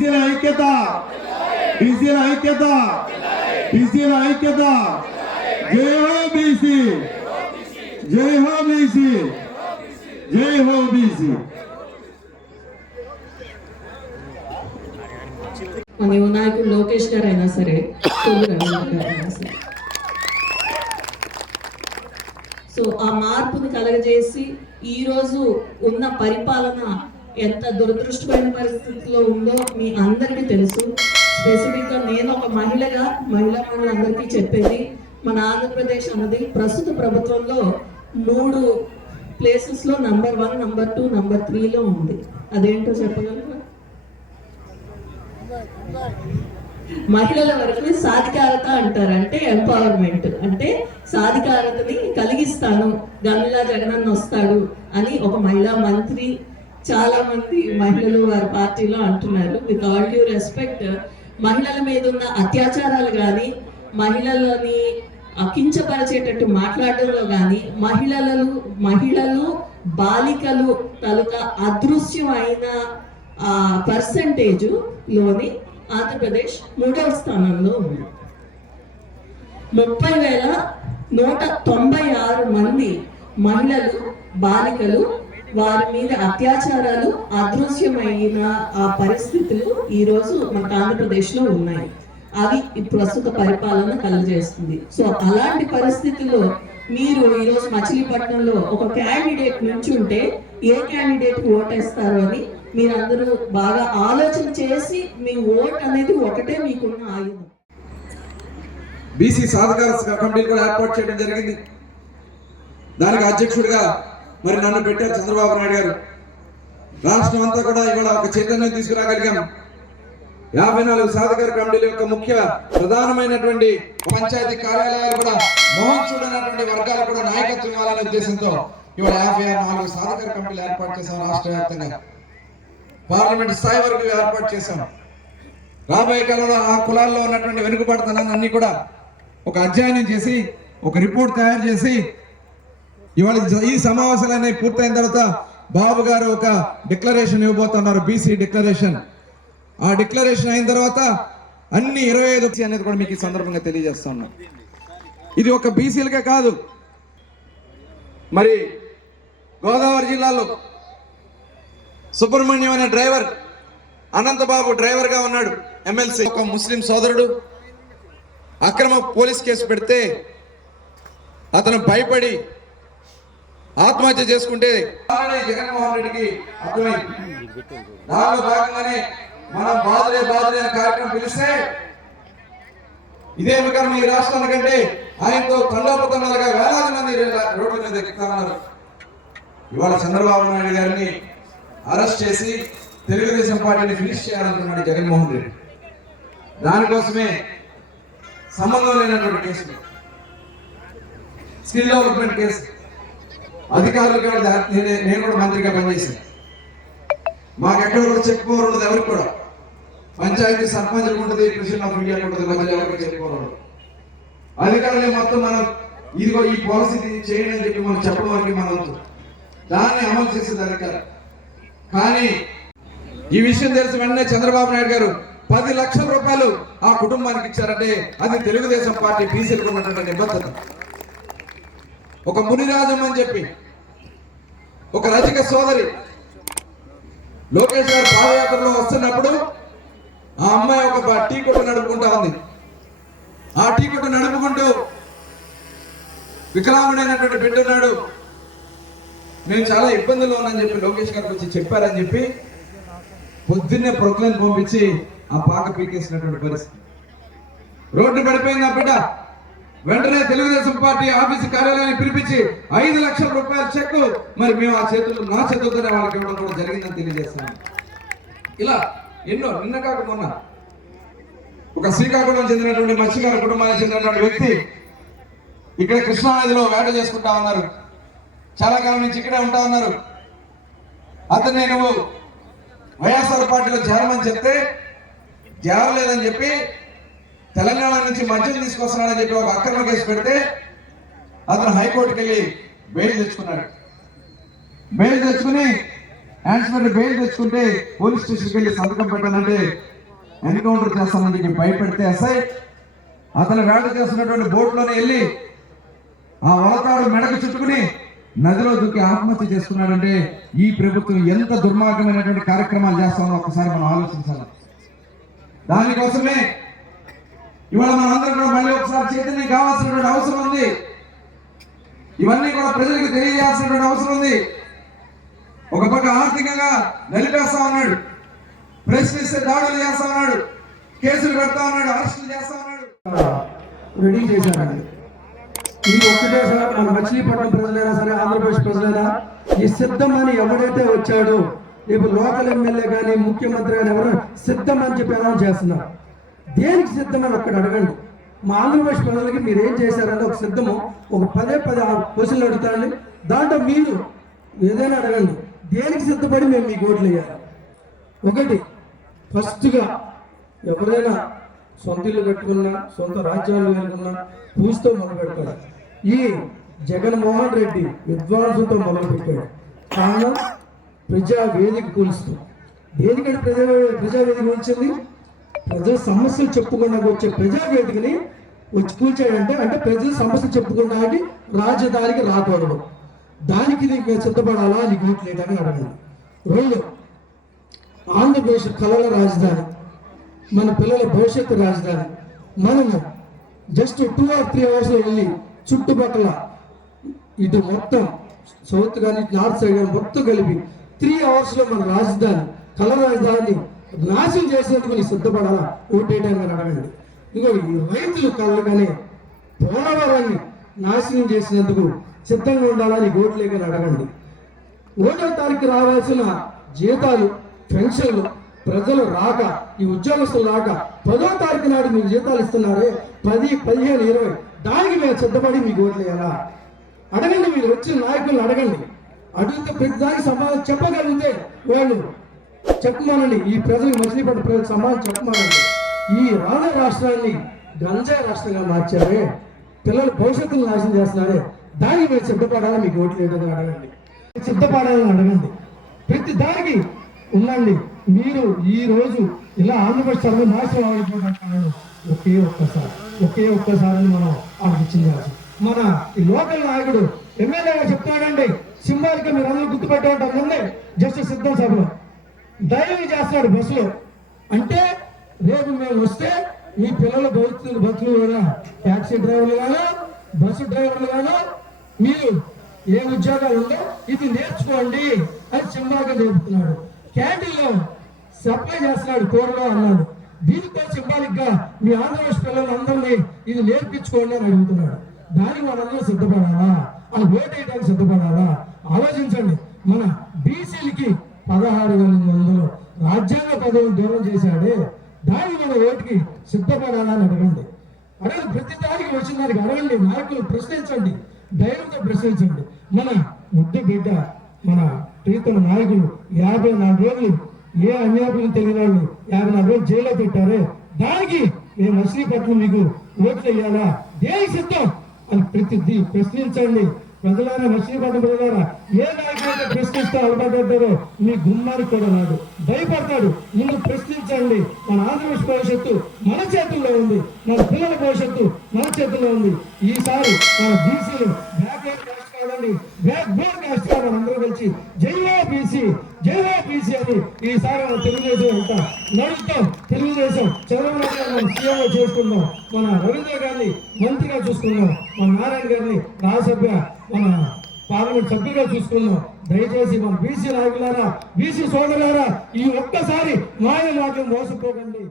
బీసీల ఐక్యత బీసీల ఐక్యత బీసీల ఐక్యత. జై హో బీసీ జై హో బీసీ జై హో బీసీ. మన నాయకుడు లోకేష్ గారు అయినా సరే గారు అయినా సరే. సో ఆ మార్పుని కలగజేసి ఈ రోజు ఉన్న పరిపాలన ఎంత దురదృష్టమైన పరిస్థితిలో ఉందో మీ అందరికీ తెలుసు. స్పెసిఫిక్గా నేను ఒక మహిళగా మహిళా మనులందరికీ చెప్పేది మన ఆంధ్రప్రదేశ్ అన్నది ప్రస్తుత ప్రభుత్వంలో మూడు ప్లేసెస్లో number one number two number త్రీలో ఉంది. అదేంటో చెప్పగలరా? మహిళల వరకు సాధికారత అంటారు. అంటే ఎంపవర్మెంట్ అంటే సాధికారతని కలిగిస్తాను. గమిలా జగనన్న వస్తాడు అని ఒక మహిళా మంత్రి చాలా మంది మహిళలు వారి పార్టీలో అంటున్నారు. విత్ ఆల్ డ్యూ రెస్పెక్ట్ మహిళల మీద ఉన్న అత్యాచారాలు కానీ మహిళలని కించపరిచేటట్టు మాట్లాడడంలో కానీ మహిళలు మహిళలు బాలికలు తలుక అదృశ్యమైన ఆ పర్సంటేజ్లోని ఆంధ్రప్రదేశ్ మూడవ స్థానంలో ఉంది. ముప్పై వేల నూట తొంభై ఆరు మంది మహిళలు బాలికలు వారి మీద అత్యాచారాలు అదృశ్యమైన ఆ పరిస్థితులు ఈరోజు మన ఆంధ్రప్రదేశ్లో ఉన్నాయి. అవి ప్రస్తుత పరిపాలన కలుగజేస్తుంది సో అలాంటి పరిస్థితుల్లో మీరు ఈరోజు మచిలీపట్నంలో ఒక క్యాండిడేట్ నుంచి ఉంటే ఏ క్యాండిడేట్ ఓటేస్తారు అని మీరందరూ బాగా ఆలోచన చేసి మీ ఓట్ అనేది ఒకటే మీకున్న ఆయుధం. బీసీ సాధకార కమిటీ కూడా ఏర్పాటు చేయడం జరిగింది. దానికి అధ్యక్షుడిగా మరి నన్ను పెట్టారు చంద్రబాబు నాయుడు గారు? రాష్ట్రం అంతా కూడా ఇవాళ ఒక చైతన్యం తీసుకురాగలిగాం. యాభై నాలుగు సాధకార కమిటీల యొక్క ముఖ్య ప్రధానమైనటువంటి పంచాయతీ కార్యాలయాలు కూడా మోహన్ చూడనటువంటి వర్గాలు కూడా నాయకత్వం ఇవ్వాలనే ఉద్దేశంతో ఇవాళ యాభై ఆరు నాలుగు సాధకార కమిటీలు ఏర్పాటు చేశాం రాష్ట్ర వ్యాప్తంగా. పార్లమెంట్ స్థాయి వరకు ఏర్పాటు చేశాం. రాబోయే కాలంలో ఆ కులాల్లో ఉన్నటువంటి వెనుకబడుతున్నాను కూడా ఒక అధ్యయనం చేసి ఒక రిపోర్ట్ తయారు చేసి ఇవాళ ఈ సమావేశాలన్నీ పూర్తయిన తర్వాత బాబు గారు ఒక డిక్లరేషన్ ఇవ్వబోతున్నారు బీసీ డిక్లరేషన్. ఆ డిక్లరేషన్ అయిన తర్వాత అన్ని ఇరవై ఐదు అనేది కూడా మీకు ఈ సందర్భంగా తెలియజేస్తున్నా ఇది ఒక బీసీలకే కాదు. మరి గోదావరి జిల్లాలో సుబ్రహ్మణ్యం అనే డ్రైవర్ అనంతబాబు డ్రైవర్గా ఉన్నాడు ఎమ్మెల్సీ. ఒక ముస్లిం సోదరుడు అక్రమ పోలీస్ కేసు పెడితే అతను భయపడి ఆత్మహత్య చేసుకుంటే జగన్మోహన్ రెడ్డికి దానిలో భాగంగానే మనం బాధలే బాధలే అనే కార్యక్రమం పిలిస్తే ఇదే ప్రకారం ఈ రాష్ట్రానికంటే ఆయనతో తండోపతండాలుగా వేలాది మంది రోడ్ల మీద ఎక్కుతామన్నారు. ఇవాళ చంద్రబాబు నాయుడు గారిని అరెస్ట్ చేసి తెలుగుదేశం పార్టీని ఫినిష్ చేయాలనుకున్నాడు జగన్మోహన్ రెడ్డి. దానికోసమే సంబంధం లేనటువంటి కేసులు. Skill development case. అధికారులు కూడా నేను నేనే- నేను కూడా మంత్రిగా పనిచేశాను. మాకెక్కడ కూడా చెప్పుకోరుండదు ఎవరికి కూడా. పంచాయతీ సర్పంచ్ ఉంటుంది ప్రెసిడెంట్ ఆఫ్ ఇండియా ఉంటుంది మధ్యలో ఎవరికి చెప్పుకోరు అధికారులే మొత్తం మనం ఇదిగో ఈ పాలసీ చేయండి అని చెప్పి మనం చెప్పడం వరకు మనం దాన్ని అమలు చేసేది అధికారం కానీ ఈ విషయం తెలిసి వెంటనే చంద్రబాబు నాయుడు గారు పది లక్షల రూపాయలు ఆ కుటుంబానికి ఇచ్చారంటే అది తెలుగుదేశం పార్టీ బీసీలకు ఉన్నటువంటి నిబద్ధత. ఒక మునిరాజం అని చెప్పి ఒక రజక సోదరి లోకేష్ గారు పాదయాత్రలో వస్తున్నప్పుడు ఆ అమ్మాయి ఒక టీ కొట్టు నడుపుకుంటా ఉంది. ఆ టీ కొట్టు నడుపుకుంటూ వికలాంగుడైనటువంటి బిడ్డ ఉన్నాడు నేను చాలా ఇబ్బందుల్లో ఉన్నానని చెప్పి లోకేష్ గారికి వచ్చి చెప్పారని చెప్పి పొద్దున్నే ప్రొక్లైన్ పంపించి ఆ పాక పీకేసినటువంటి పరిస్థితి. రోడ్డు పడిపోయింది ఆ బిడ్డ? వెంటనే తెలుగుదేశం పార్టీ ఆఫీస్ కార్యాలయాన్ని పిలిపించి ఐదు లక్షల రూపాయల చెక్ మరి మేము ఆ చేతులు నా చేతులతోనే వాళ్ళకి ఇవ్వడం కూడా జరిగిందని తెలియజేస్తున్నాం. ఇలా ఎన్నో నిన్న కాక మొన్న ఒక శ్రీకాకుళం చెందినటువంటి మత్స్యకార కుటుంబానికి చెందినటువంటి వ్యక్తి ఇక్కడ కృష్ణానదిలో వేట చేసుకుంటా ఉన్నారు. చాలా కాలం నుంచి ఇక్కడే ఉంటా ఉన్నారు. అతన్ని నువ్వు వైఎస్ఆర్ పార్టీలో చేరమని చెప్తే చేరలేదని చెప్పి తెలంగాణ నుంచి మద్యం తీసుకొస్తున్నాడని చెప్పి ఒక అక్రమ కేసు పెడితే అతను హైకోర్టుకి వెళ్ళి బెయిల్ తెచ్చుకున్నాడు. బెయిల్ తెచ్చుకుని యాన్స్మెంట్ బెయిల్ తెచ్చుకుంటే పోలీస్ స్టేషన్కి వెళ్ళి సంతకం పెట్టాలంటే ఎన్కౌంటర్ చేస్తానని చెప్పి భయపెడితే ఎస్ఐ అతను వేట చేస్తున్నటువంటి బోట్లోనే వెళ్ళి ఆ వలతాడు మెడకు చుట్టుకుని నదిలో దూకి ఆత్మహత్య చేసుకున్నాడంటే ఈ ప్రభుత్వం ఎంత దుర్మార్గమైనటువంటి కార్యక్రమాలు చేస్తామో ఒకసారి మనం ఆలోచించాలి. దానికోసమే ఇవాళ మనందరం కూడా మళ్ళీ ఒకసారి చైతన్యం కావాల్సినటువంటి అవసరం ఉంది. ఇవన్నీ కూడా ప్రజలకు తెలియజేయాల్సినటువంటి అవసరం ఉంది. ఒక పక్క ఆర్థికంగా నలిపేస్తా ఉన్నాడు. ప్రశ్నిస్తే దాడులు చేస్తా ఉన్నాడు. కేసులు పెడతా ఉన్నాడు. అరెస్టులు చేస్తా ఉన్నాడు. రెడీ చేశారండి ఇది ఒక్కటే సార్ మన మచిలీపట్నం ప్రజలైనా సరే ఆంధ్రప్రదేశ్ ప్రజలైనా ఈ సిద్ధం అని ఎవడైతే వచ్చాడో రేపు లోకల్ ఎమ్మెల్యే కానీ ముఖ్యమంత్రి కానీ ఎవరు సిద్ధం అని చెప్పి అనౌన్స్ చేస్తున్నారు. దేనికి సిద్ధం అని ఒక్కటి అడగండి. మా ఆంధ్రప్రదేశ్ ప్రజలకి మీరు ఏం చేశారంటే ఒక సిద్ధము ఒక పదే పదే క్వశ్చన్లు అడుగుతారండి. దాంట్లో మీరు ఏదైనా అడగండి. దేనికి సిద్ధపడి మేము మీకు ఓట్లు వేయాలి? ఒకటి ఫస్ట్గా ఎవరైనా సొంత ఇల్లు కట్టుకున్నా సొంత రాజ్యాలు కట్టుకున్నా పూజతో మొదలు పెడతాడు. ఈ జగన్మోహన్ రెడ్డి విద్వాంసులతో మొదలు పెట్టాడు. కారణం ప్రజా వేదిక కూలుస్తూ దేనికంటే ప్రజా ప్రజా వేదిక కూల్చింది ప్రజా సమస్యలు చెప్పుకుండా వచ్చే ప్రజా వేదికని వచ్చి కూల్చాడంటే అంటే ప్రజల సమస్యలు చెప్పుకున్నాకి రాజధానికి రాకూడదు. దానికి నీకు సిద్ధపడాలా? నీకు ఓట్లు లేదని అడగాలి రెండు ఆంధ్రప్రదేశ్ కళల రాజధాని మన పిల్లల భవిష్యత్తు రాజధాని. మనము జస్ట్ టూ ఆర్ త్రీ అవర్స్లో వెళ్ళి చుట్టుపక్కల ఇటు మొత్తం సౌత్ కానీ నార్త్ సైడ్ కానీ మొత్తం కలిపి త్రీ అవర్స్లో మన రాజధాని కళ రాజధాని నాశనం చేసేందుకు నీ సిద్ధపడాలా? ఓటేయడానికి అడగండి ఇంకో ఈ రైతులు కళ్ళు పోలవరాన్ని నాశనం చేసినందుకు సిద్ధంగా ఉండాలా? నీకు ఓట్లేకని అడగండి ఓటో తారీఖు రావాల్సిన జీతాలు పెన్షన్లు ప్రజలు రాక ఈ ఉద్యోగస్తులు రాక పదో తారీఖు నాడు మీకు జీతాలు ఇస్తున్నారే? పది పదిహేను ఇరవై. దానికి మేము సిద్ధపడి మీకు ఓట్లేయాలా అడగండి మీరు వచ్చిన నాయకులను అడగండి. అడిగితే ప్రతి దానికి సమాధానం చెప్పగలిగితే వాళ్ళు చెప్పమానండి ఈ ప్రజలకు మచిలీపట్నం ప్రజలకు సమాధానం చెప్పమనండి. ఈ రాణ రాష్ట్రాన్ని గంజాయి రాష్ట్రంగా మార్చారే. పిల్లల భవిష్యత్తును నాశనం చేస్తున్నారే. దానికి మీరు సిద్ధపడాలని మీకు ఓట్లు లేదని అడగండి. సిద్ధపడాలని అడగండి. ప్రతి దానికి ఉండండి. మీరు ఈ రోజు ఇలా ఆంధ్రప్రదేశ్ చదువు నాశనం అయిపోతారు ఒకే ఒక్కసారి ఒకే ఒక్కసారి మనం ఆలోచించింది మన ఈ లోకల్ నాయకుడు ఎమ్మెల్యేగా చెప్తాడండి సింబాలిక్ మీరు అందరూ గుర్తుపెట్టే ఉంటారు ముందే జస్ట్ సిద్ధం సభలో. డైలీ చేస్తాడు బస్సులో. అంటే రేపు మేము వస్తే మీ పిల్లల భవిష్యత్తు బస్సులు కూడా ట్యాక్సీ డ్రైవర్లు గాను బస్సు డ్రైవర్లు గాను మీరు ఏ ఉద్యోగాలు ఉందో ఇది నేర్చుకోండి అని సింబాగా చెబుతున్నాడు క్యాంటీన్లో సప్లై చేస్తున్నాడు కూరలో అన్నాడు. దీనితో సింబాలిక్గా మీ ఆంధ్రప్రదేశ్ పిల్లలందరినీ ఇది నేర్పించుకోండి అని అడుగుతున్నాడు. దానికి మనందరం సిద్ధపడాలా? అది ఓటేయడానికి సిద్ధపడాలా? ఆలోచించండి. మన బీసీలకి పదహారు వేల మందిలో రాజ్యాంగ పదవులు దూరం చేశాడే దానికి మన ఓటుకి సిద్ధపడాలని అడగండి. అడగండి ప్రతి దానికి వచ్చిన దానికి అడగండి నాయకులు ప్రశ్నించండి ధైర్యంతో ప్రశ్నించండి. మన ముద్దు బిడ్డ మన ప్రీతన నాయకులు యాభై నాలుగు రోజులు ఏ అన్యాయం తెలియని వాళ్ళు యాభై నాలుగు రోజులు జైల్లో పెట్టారే దానికి మేము మచిలీపట్నం మీకు ఓట్లు వేయాలా? దేనికి సిద్ధం? అని ప్రతి ప్రశ్నించండి. ప్రజలారా మచిలీపట్నం ప్రజలారా ఏ నాయకుడు ప్రశ్నిస్తే అలవాటాడతారో మీ గుమ్మారి కూడా రాదు. భయపడతాడు. ముందు ప్రశ్నించండి. మన ఆంధ్రప్రదేశ్ భవిష్యత్తు మన చేతుల్లో ఉంది. మన పిల్లల భవిష్యత్తు మన చేతుల్లో ఉంది. ఈసారి మన బీసీలు బ్యాక్ కాదండి బ్యాక్ బోర్డ్ కాస్ట్గా మనందరూ కలిసి జైలో బీసీ. జైలో బీసీ అని ఈసారి మన తెలుగుదేశం అంతా నడుస్తాం తెలుగుదేశం. చంద్రబాబు నాయుడు గారిని మనం సీఎంగా చేసుకుందాం. మన రవీంద్ర గారిని మంత్రిగా చూసుకుందాం. మన నారాయణ గారిని రాజ్యసభ మన పార్లమెంట్ సభ్యుగా చూసుకుందాం. దయచేసి మన బీసీ నాయకులారా బీసీ సోదరులారా ఈ ఒక్కసారి మాయ మాటలు మోసపోకండి.